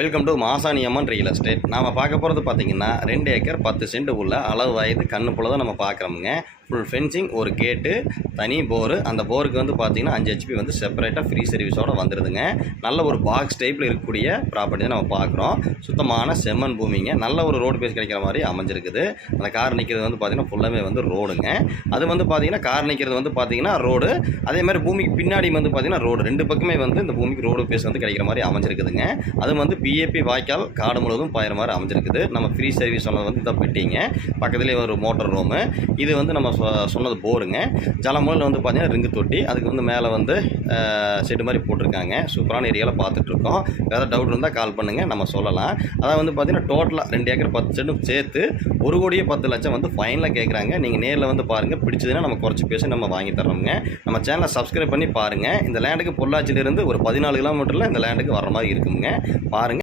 Welcome to Masani Amman real estate. நாம் பார்க்க போகிறது பார்த்தீங்கன்னா 2 ஏக்கர் 10 சென்ட் உள்ள அளவு வயது கண்ணு போல தான் நம்ம பார்க்குறோமுங்க. ஃபுல் ஃபென்சிங், ஒரு கேட்டு, தனி போரு. அந்த போருக்கு வந்து பார்த்தீங்கன்னா 5 HP வந்து செப்பரேட்டாக ஃப்ரீ சர்வீஸோடு வந்துடுதுங்க. நல்ல ஒரு பாக்ஸ் டைப்பில் இருக்கக்கூடிய ப்ராப்பர்ட்டி தான் நம்ம பார்க்குறோம். சுத்தமான செம்மண் பூமிங்க. நல்ல ஒரு ரோடு பேஸ் கிடைக்கிற மாதிரி அமைஞ்சிருக்குது. அந்த கார் நிற்கிறது வந்து பார்த்தீங்கன்னா ஃபுல்லாமே வந்து ரோடுங்க. அது வந்து பார்த்தீங்கன்னா கார் நிற்கிறது வந்து பார்த்தீங்கன்னா ரோடு. அதே மாதிரி பூமிக்கு பின்னாடி வந்து பார்த்தீங்கன்னா ரோடு. 2 பக்கமே வந்து இந்த பூமிக்கு ரோடு பேஸ் வந்து கிடைக்கிற மாதிரி அமைஞ்சிருக்குதுங்க. அது வந்து PAP வாய்க்கால் காடு முழுவதும் பாயிற மாதிரி அமைஞ்சிருக்குது. நம்ம ஃப்ரீ சர்வீஸ் சொன்னது வந்து இதை பெட்டிங்க. பக்கத்துலேயே ஒரு மோட்டர் ரூமு. இது வந்து நம்ம சொன்னது போருங்க. ஜலமூலில் வந்து பார்த்தீங்கன்னா ரிங்கு தொட்டி. அதுக்கு வந்து மேலே வந்து செட்டு மாதிரி போட்டிருக்காங்க. சூப்பரான ஏரியாவில் பார்த்துட்ருக்கோம். ஏதாவது டவுட் இருந்தால் கால் பண்ணுங்கள், நம்ம சொல்லலாம். அதாவது வந்து பார்த்தீங்கன்னா டோட்டலாக 2 ஏக்கர் 10 சென்டும் சேர்த்து 1,10,00,000 வந்து ஃபைனலாக கேட்குறாங்க. நீங்கள் நேரில் வந்து பாருங்கள். பிடிச்சதுன்னா நம்ம குறைச்சி பேசி நம்ம வாங்கி தர்றோங்க. நம்ம சேனலை சப்ஸ்கிரைப் பண்ணி பாருங்கள். இந்த லேண்டுக்கு பொள்ளாச்சியிலிருந்து ஒரு 14 கிலோமீட்டரில் இந்த லேண்டுக்கு வர மாதிரி இருக்குங்க. பாருங்கள்.